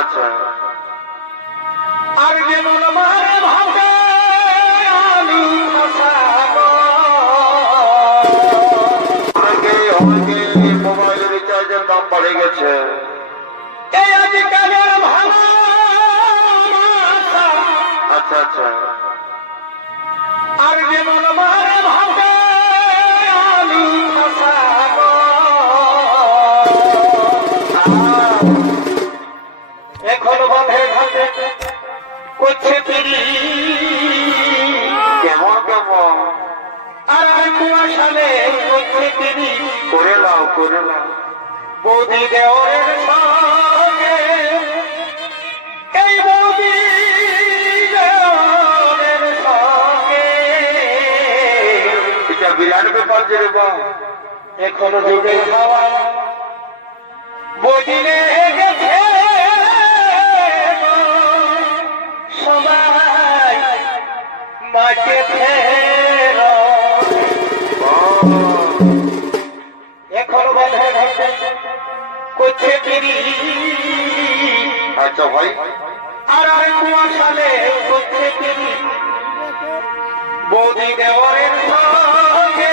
আচ্ছা আচ্ছা আর যেমন মারে ভাবে আমি অনেকে মোবাইল রিচার্জের দাম বেড়ে গেছে। এই আজকালের ভালো আচ্ছা আচ্ছা আর যেমন মারে ভাবে আমি এখন বন্ধে ঘাটে করছে তিনি কেমন কেমন আর কুয়াশালে করছে তিনি করে নাও করে নাও বৌদি দেওয়ার সঙ্গে এই বৌদি দেওয়ার সঙ্গে এটা বিরাট ব্যাপার যে রে বা এখনো যুগে খাওয়া বদিনে গেছে সবাই মাকে ফের এখন বন্ধে ঘটে করছে তিনি আচ্ছা ভাই আর কুয়াশালে করছে তিনি বৌদি দেওয়ারের সঙ্গে